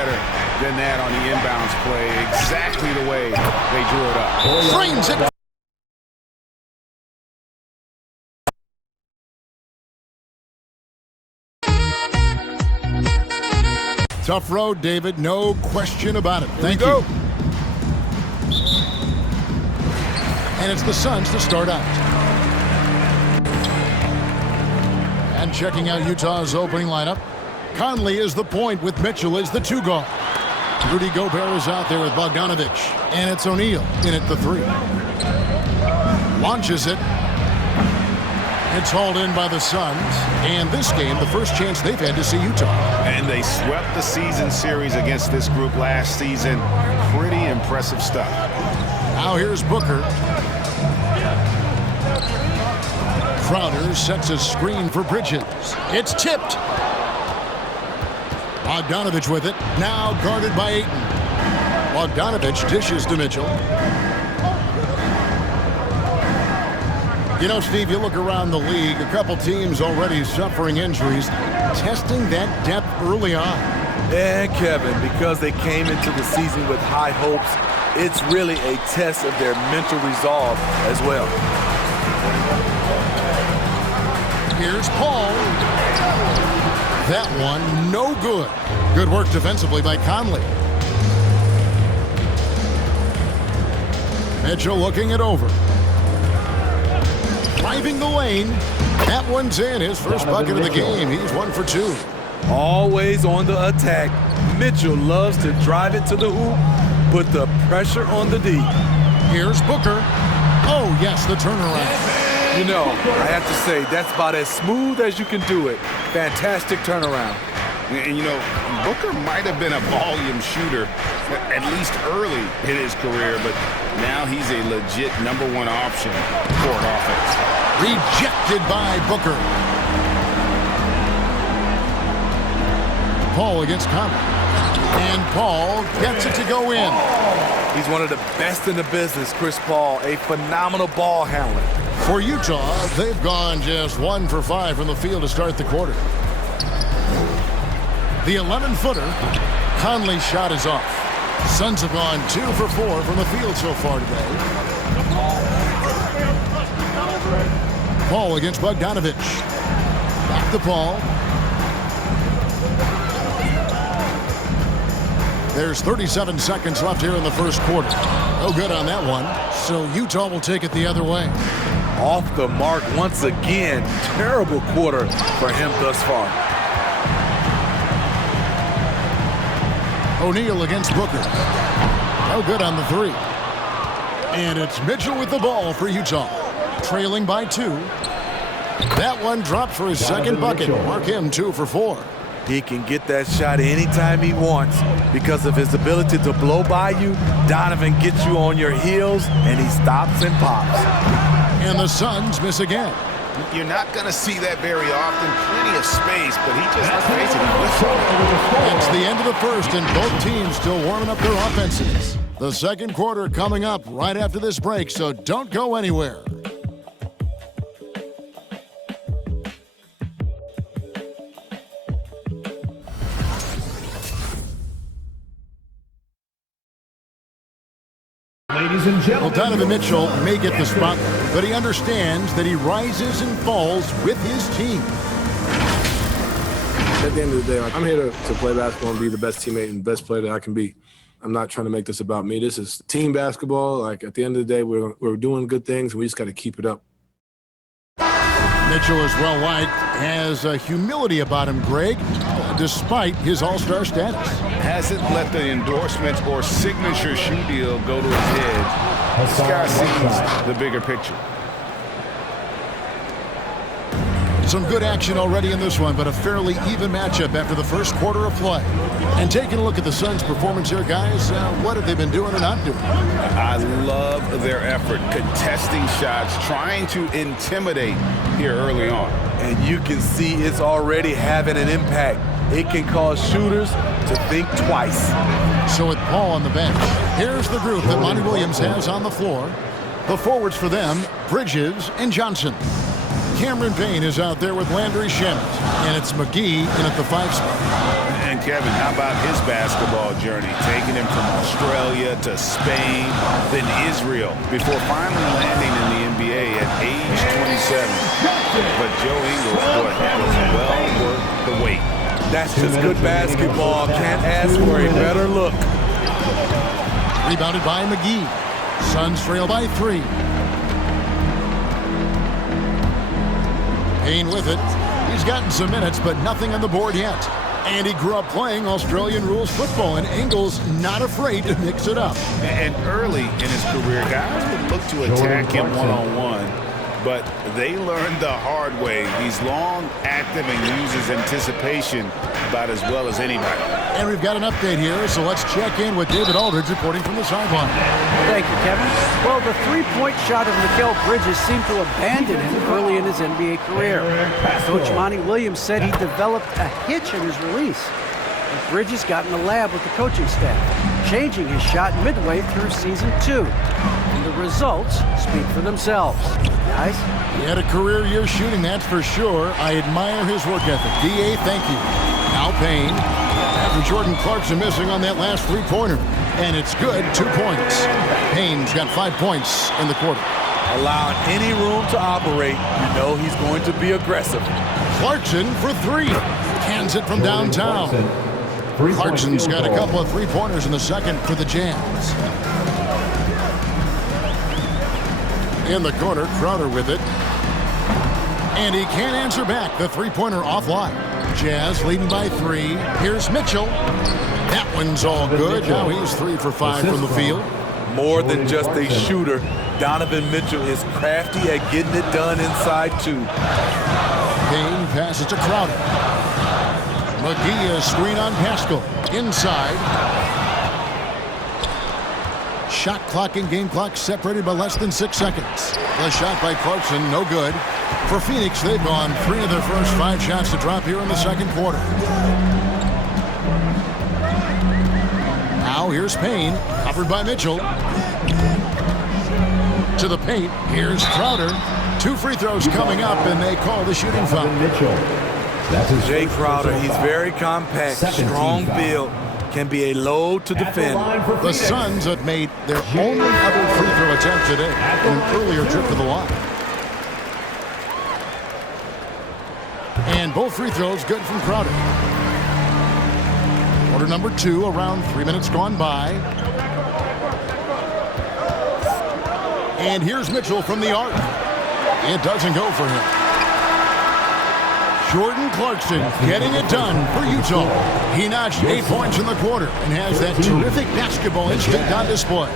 better than that on the inbounds play. Exactly the way they drew it up. Frames it. Tough road, David. No question about it. Thank you. And it's the Suns to start out. And checking out Utah's opening lineup. Conley is the point with Mitchell as the 2 guard. Rudy Gobert is out there with Bogdanovic. And it's O'Neal in at the 3. Launches it. It's hauled in by the Suns. And this game, the first chance they've had to see Utah. And they swept the season series against this group last season. Pretty impressive stuff. Now here's Booker. Crowder sets a screen for Bridges. It's tipped. Bogdanovic with it. Now guarded by Ayton. Bogdanovic dishes to Mitchell. You know, Steve, you look around the league, a couple teams already suffering injuries, testing that depth early on. Yeah, Kevin, because they came into the season with high hopes, it's really a test of their mental resolve as well. Here's Paul. That one, no good. Good work defensively by Conley. Mitchell looking it over. Driving the lane. That one's in. His first bucket of the game. He's 1 for 2. Always on the attack. Mitchell loves to drive it to the hoop, put the pressure on the D. Here's Booker. Oh, yes, the turnaround. You know, I have to say, that's about as smooth as you can do it. Fantastic turnaround. And, you know, Booker might have been a volume shooter, at least early in his career, but now he's a legit #1 option for an offense. Rejected by Booker. Paul against Conley. And Paul gets it to go in. He's one of the best in the business, Chris Paul, a phenomenal ball handler. For Utah, they've gone just 1 for 5 from the field to start the quarter. The 11-footer, Conley's shot is off. Suns have gone 2 for 4 from the field so far today. Paul against Bogdanovic. Back to Paul. There's 37 seconds left here in the first quarter. No good on that one. So Utah will take it the other way. Off the mark once again. Terrible quarter for him thus far. O'Neal against Booker. No good on the 3. And it's Mitchell with the ball for Utah. Trailing by 2. That one dropped for his second bucket. Mark him 2 for 4. He can get that shot anytime he wants because of his ability to blow by you. Donovan gets you on your heels, and he stops and pops. And the Suns miss again. You're not going to see that very often. Plenty of space, but he just, let's face it, he whiffs on it. It's the end of the first, and both teams still warming up their offenses. The second quarter coming up right after this break, so don't go anywhere. Ladies and gentlemen. Well, Donovan Mitchell may get the spotlight, but he understands that he rises and falls with his team. At the end of the day, I'm here to play basketball and be the best teammate and best player that I can be. I'm not trying to make this about me. This is team basketball. Like, at the end of the day, we're doing good things, and we just got to keep it up. Mitchell is well-liked, has a humility about him, Greg, despite his all-star status. Hasn't let the endorsements or signature shoe deal go to his head. This guy sees the bigger picture. Some good action already in this one, but a fairly even matchup after the first quarter of play. And taking a look at the Suns' performance here, guys, what have they been doing or not doing? I love their effort, contesting shots, trying to intimidate here early on. And you can see it's already having an impact. It can cause shooters to think twice. So with Paul on the bench, here's the group that Monty Williams has on the floor. The forwards for them, Bridges and Johnson. Cameron Payne is out there with Landry Shamet, and it's McGee in at the 5 spot. And Kevin, how about his basketball journey? Taking him from Australia to Spain, then Israel, before finally landing in the NBA at age 27. But Joe Ingles, boy, that was well worth the wait. That's just good basketball. Can't ask for a better look. Rebounded by McGee. Suns trail by 3. Payne with it. He's gotten some minutes, but nothing on the board yet. And he grew up playing Australian rules football, and Ingles not afraid to mix it up. And early in his career, guys would look to attack him one-on-one, but they learned the hard way. He's long, active, and uses anticipation about as well as anybody. And we've got an update here, so let's check in with David Aldridge reporting from the sideline. Thank you, Kevin. Well, the three-point shot of Mikal Bridges seemed to abandon him early in his NBA career. Coach Monty Williams said he developed a hitch in his release. But Bridges got in the lab with the coaching staff, changing his shot midway through season 2. And the results speak for themselves. Guys? He had a career year shooting, that's for sure. I admire his work ethic. D.A., thank you. Now Payne. After Jordan Clarkson missing on that last three-pointer. And it's good, 2 points. Payne's got 5 points in the quarter. Allowing any room to operate, you know he's going to be aggressive. Clarkson for 3. Cans it from downtown. Clarkson's got a couple of three-pointers in the second for the Jazz. In the corner, Crowder with it. And he can't answer back. The three-pointer offline. Jazz leading by 3. Here's Mitchell. That one's all good. Now he's 3 for 5 from the field. More than just a shooter, Donovan Mitchell is crafty at getting it done inside too. Payne passes to Crowder. McGee is screen on Pascal. Inside. Shot clock and game clock separated by less than 6 seconds. The shot by Clarkson, no good. For Phoenix, they've gone 3 of their first 5 shots to drop here in the second quarter. Now here's Payne, covered by Mitchell. To the paint, here's Crowder. 2 free throws coming up, and they call the shooting foul. Jay Crowder, he's very compact, strong build, can be a load to defend. The Suns have made their only other free throw attempt today in an earlier trip to the line. And both free throws good from Crowder. Quarter number 2, around 3 minutes gone by. And here's Mitchell from the arc. It doesn't go for him. Jordan Clarkson getting it done for Utah. He notched 8 points in the quarter and has that terrific basketball instinct on display.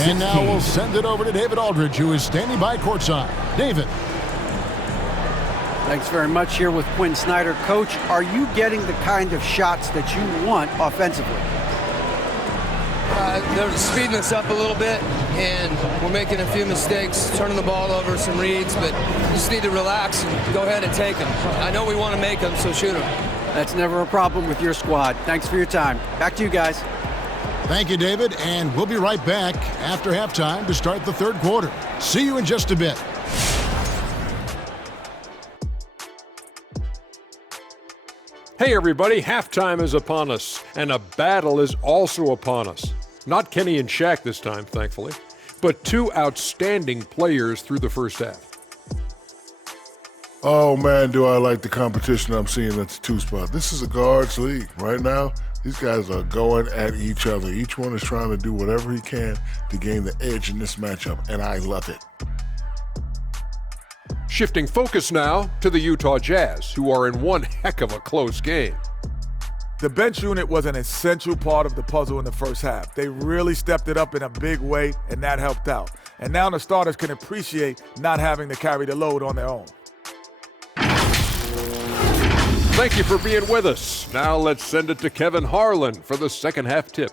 And now we'll send it over to David Aldridge, who is standing by courtside. David. Thanks very much. Here with Quinn Snyder. Coach, are you getting the kind of shots that you want offensively? They're speeding us up a little bit, and we're making a few mistakes, turning the ball over, some reads, but we just need to relax and go ahead and take them. I know we want to make them, so shoot them. That's never a problem with your squad. Thanks for your time. Back to you guys. Thank you, David, and we'll be right back after halftime to start the third quarter. See you in just a bit. Hey everybody, halftime is upon us, and a battle is also upon us. Not Kenny and Shaq this time, thankfully, but 2 outstanding players through the first half. Oh man, do I like the competition I'm seeing at the 2 spot. This is a guards league. Right now, these guys are going at each other. Each one is trying to do whatever he can to gain the edge in this matchup, and I love it. Shifting focus now to the Utah Jazz, who are in one heck of a close game. The bench unit was an essential part of the puzzle in the first half. They really stepped it up in a big way, and that helped out. And now the starters can appreciate not having to carry the load on their own. Thank you for being with us. Now let's send it to Kevin Harlan for the second half tip.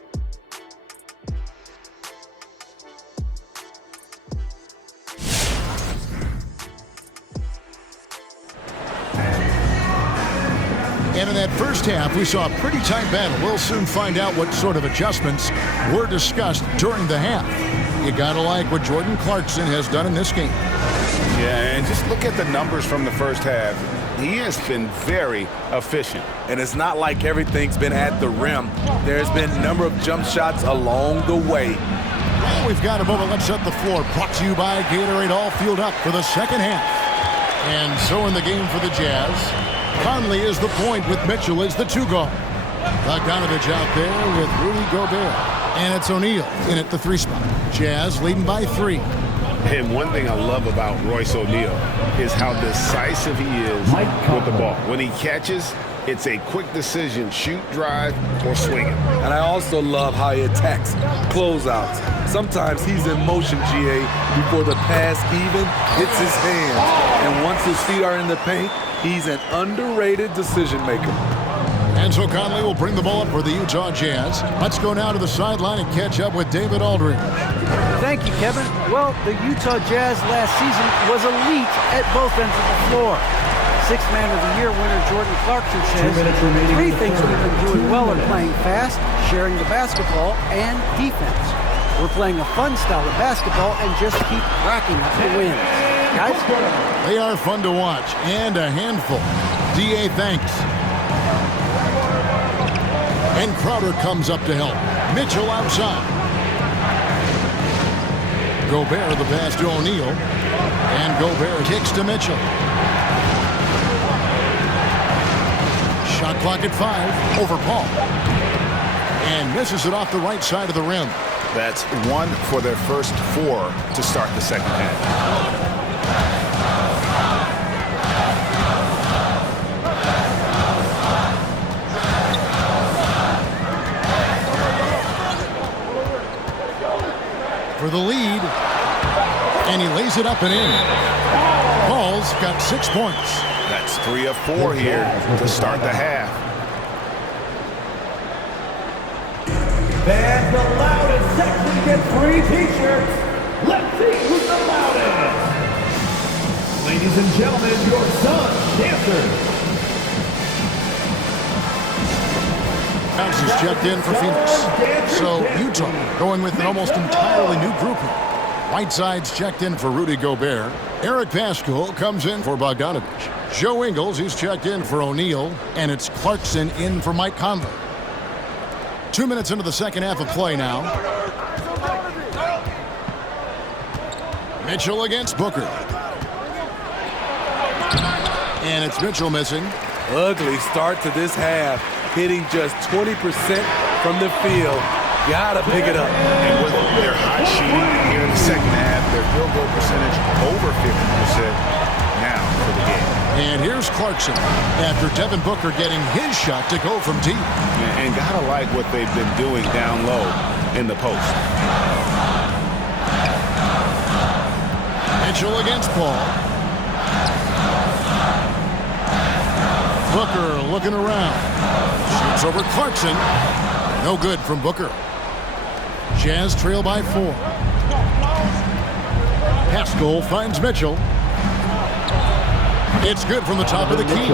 And in that first half, we saw a pretty tight battle. We'll soon find out what sort of adjustments were discussed during the half. You gotta like what Jordan Clarkson has done in this game. Yeah, and just look at the numbers from the first half. He has been very efficient. And it's not like everything's been at the rim. There's been a number of jump shots along the way. Well, we've got a moment. Let's set the floor. Brought to you by Gatorade. All fueled up for the second half. And so in the game for the Jazz, Conley is the point with Mitchell as the 2 guard. Bogdanovich out there with Rudy Gobert. And it's O'Neal in at the 3 spot. Jazz leading by 3. And one thing I love about Royce O'Neal is how decisive he is with the ball. When he catches, it's a quick decision, shoot, drive, or swing it. And I also love how he attacks closeouts. Sometimes he's in motion, GA, before the pass even hits his hands. And once his feet are in the paint, he's an underrated decision maker. And so Conley will bring the ball up for the Utah Jazz. Let's go now to the sideline and catch up with David Aldridge. Thank you, Kevin. Well, the Utah Jazz last season was elite at both ends of the floor. Sixth Man of the Year winner Jordan Clarkson says 3 things we've been doing well are playing fast, sharing the basketball, and defense. We're playing a fun style of basketball and just keep racking up the wins. Guys? They are fun to watch and a handful. DA, thanks. And Crowder comes up to help. Mitchell outside. Gobert the pass to O'Neal. And Gobert kicks to Mitchell. Shot clock at 5 over Paul. And misses it off the right side of the rim. That's 1 for their first 4 to start the second half. For the lead, and he lays it up and in. Paul's got 6 points. That's 3 of 4 here to start the half. And the loudest section gets 3 t-shirts. Let's see who's the loudest. Ladies and gentlemen, your Sun Dancers. Bounce is checked in for Phoenix. So Utah going with an almost entirely new grouping. Whiteside's checked in for Rudy Gobert. Eric Pascal comes in for Bogdanovich. Joe Ingles, he's checked in for O'Neal. And it's Clarkson in for Mike Conley. 2 minutes into the second half of play now. Mitchell against Booker. And it's Mitchell missing. Ugly start to this half. Hitting just 20% from the field. Gotta pick it up. And with their hot shooting here in the second half, their field goal percentage over 50% now for the game. And here's Clarkson after Devin Booker getting his shot to go from deep. And gotta like what they've been doing down low in the post. Mitchell against Paul. Booker looking around. Shoots over Clarkson. No good from Booker. Jazz trail by 4. Pascal finds Mitchell. It's good from the top of the key.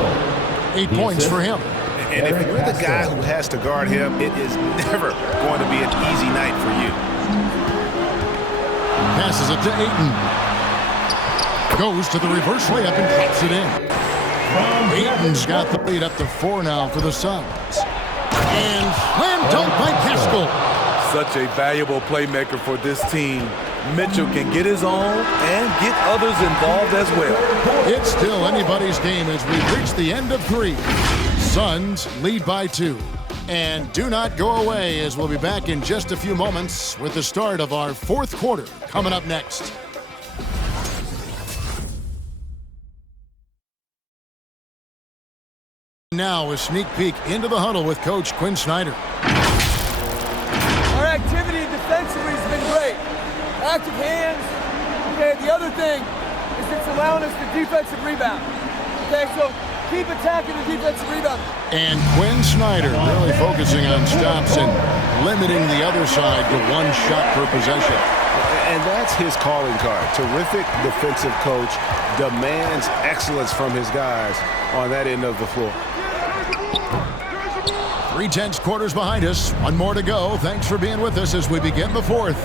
8 points for him. And if you're the guy who has to guard him, it is never going to be an easy night for you. Passes it to Ayton. Goes to the reverse layup and drops it in. Ayton's got the lead up to 4 now for the Suns. And slam dunk by Pascal. Such a valuable playmaker for this team. Mitchell can get his own and get others involved as well. It's still anybody's game as we reach the end of 3. Suns lead by 2. And do not go away as we'll be back in just a few moments with the start of our 4th quarter coming up next. Now a sneak peek into the huddle with Coach Quinn Snyder. Our activity defensively has been great. Active hands. Okay, the other thing is it's allowing us the defensive rebound. Okay, so keep attacking the defensive rebound. And Quinn Snyder really focusing on stops and limiting the other side to 1 shot per possession. And that's his calling card. Terrific defensive coach, demands excellence from his guys on that end of the floor. 3/10 quarters behind us. 1 more to go. Thanks for being with us as we begin the 4th.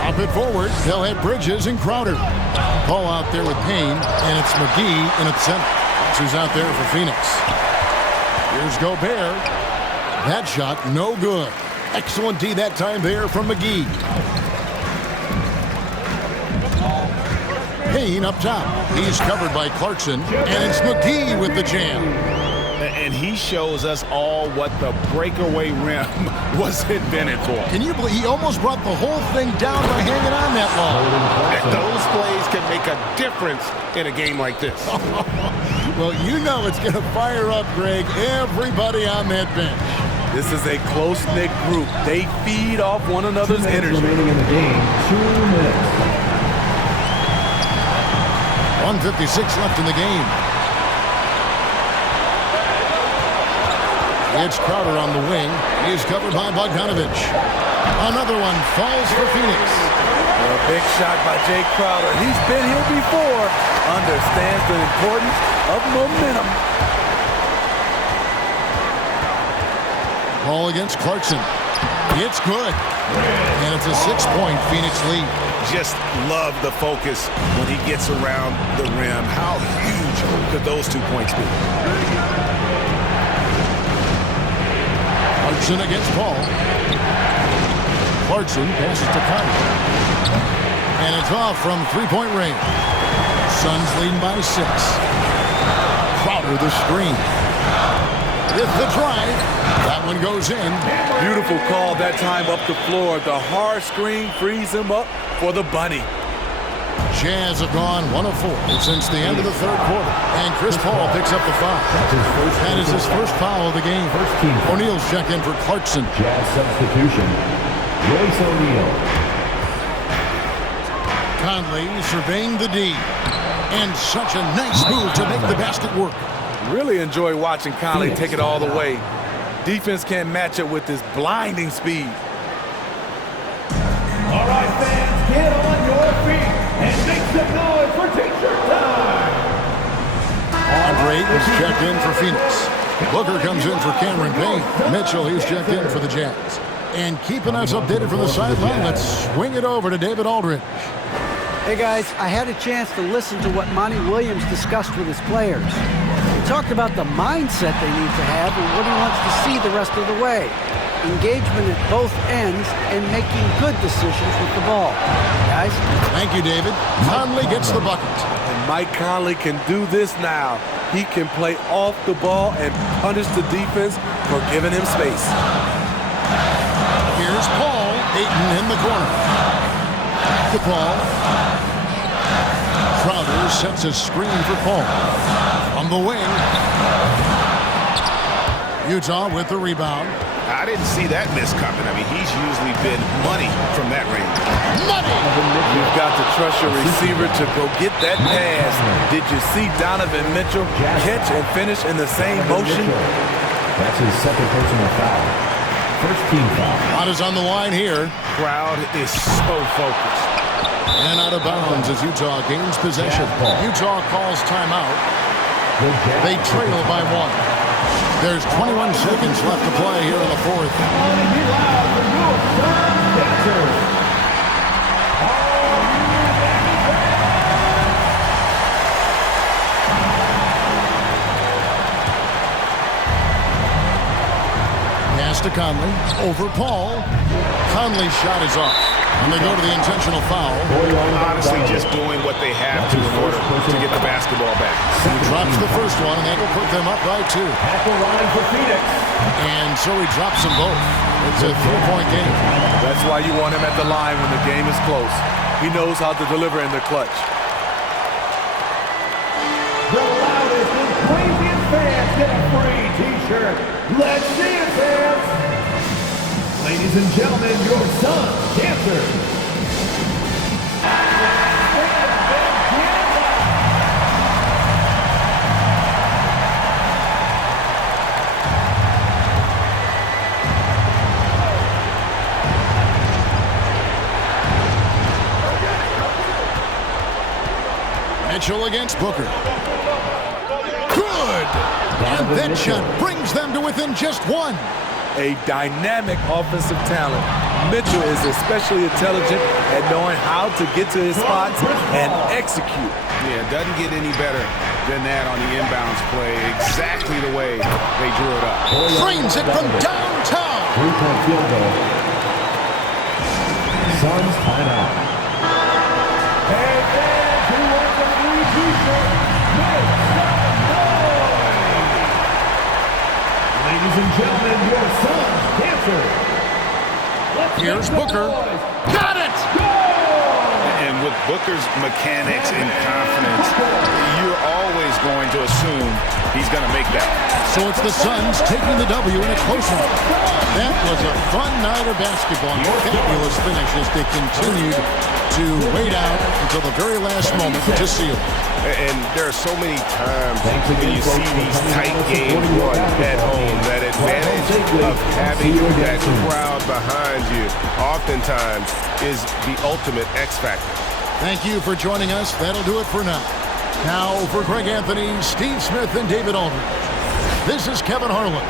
Pop it forward. They'll have Bridges and Crowder. Ball out there with Payne, and it's McGee in at center. Who's out there for Phoenix. Here's Gobert. That shot, no good. Excellent D that time there from McGee. Payne up top. He's covered by Clarkson, and it's McGee with the jam. And he shows us all what the breakaway rim was invented for. Can you believe he almost brought the whole thing down by hanging on that long? And those plays can make a difference in a game like this. Well, you know it's going to fire up, Greg, everybody on that bench. This is a close-knit group. They feed off one another's energy. Remaining in the game, 2 minutes. 1:56 left in the game. It's Crowder on the wing. He's covered by Bogdanovich. Another one falls for Phoenix. A big shot by Jay Crowder. He's been here before. Understands the importance of momentum. Ball against Clarkson. It's good. And it's a 6-point Phoenix lead. Just love the focus when he gets around the rim. How huge could those 2 points be? Clarkson against Paul. Clarkson passes to Conley. And it's off from 3-point range. Suns leading by 6. Crowder the screen. With the drive. That one goes in. Beautiful call that time up the floor. The hard screen frees him up for the bunny. Jazz have gone 1 of 4 since the end of the third quarter. And Chris Paul picks up the foul. That is his first foul of the game. O'Neal's check in for Clarkson. Jazz substitution, Royce O'Neal. Conley surveying the D. And such a nice move to make the basket work. Really enjoy watching Conley take it all the way. Defense can't match it with his blinding speed. All right, fans, get on your feet and make some noise for T-shirt time. Andre is checked in for Phoenix. Booker comes in for Cameron Payne. Mitchell, he's checked in for the Jazz. And keeping us updated from the sideline, let's swing it over to David Aldridge. Hey guys, I had a chance to listen to what Monty Williams discussed with his players. He talked about the mindset they need to have and what he wants to see the rest of the way. Engagement at both ends and making good decisions with the ball. Guys? Thank you, David. Conley gets the bucket. And Mike Conley can do this now. He can play off the ball and punish the defense for giving him space. Here's Paul. Ayton in the corner. The Paul. Crowder sets a screen for Paul. On the wing. Utah with the rebound. I didn't see that miss coming. I mean, he's usually been money from that range. Money! You've got to trust your receiver to go get that pass. Did you see Donovan Mitchell catch and finish in the same motion? That's his second personal foul. First team foul. Shot is on the line here. Crowd is so focused. And out of bounds as Utah gains possession. Utah calls timeout. They trail by 1. There's 21 seconds left to play here in the fourth. Pass to Conley. Over Paul. Conley's shot is off. And they go to the intentional foul. Honestly, just doing what they have to in order to get the basketball back. He drops the first one, and that will put them up by 2. At the line for Phoenix. And so he drops them both. It's a 3-point game. That's why you want him at the line when the game is close. He knows how to deliver in the clutch. The loudest and craziest fans get a free T-shirt. Let's see it, fans. Ladies and gentlemen, your son, Dancer. Mitchell against Booker. Good! And that shot brings them to within just 1. A dynamic offensive talent. Mitchell is especially intelligent at knowing how to get to his spots and execute. Yeah, it doesn't get any better than that on the inbounds play, exactly the way they drew it up. Frames it from downtown. 3-point field goal. Suns timeout. And then who wants the free t-shirt? Make some noise! Ladies and gentlemen, your Suns dancer. Here's Booker. Got it! And with Booker's mechanics and confidence, you're always going to assume he's going to make that. So it's the Suns taking the W in a close one. That was a fun night of basketball. Fabulous finish as they continued to wait out until the very last moment to seal. And there are so many times when you see these tight games won at home, that advantage of having that crowd behind you oftentimes is the ultimate X factor. Thank you for joining us. That'll do it for now. Now for Greg Anthony, Steve Smith, and David Aldridge, this is Kevin Harlan.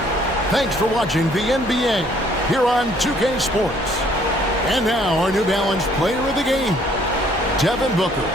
Thanks for watching the NBA here on 2K Sports. And now our New Balance player of the game, Devin Booker.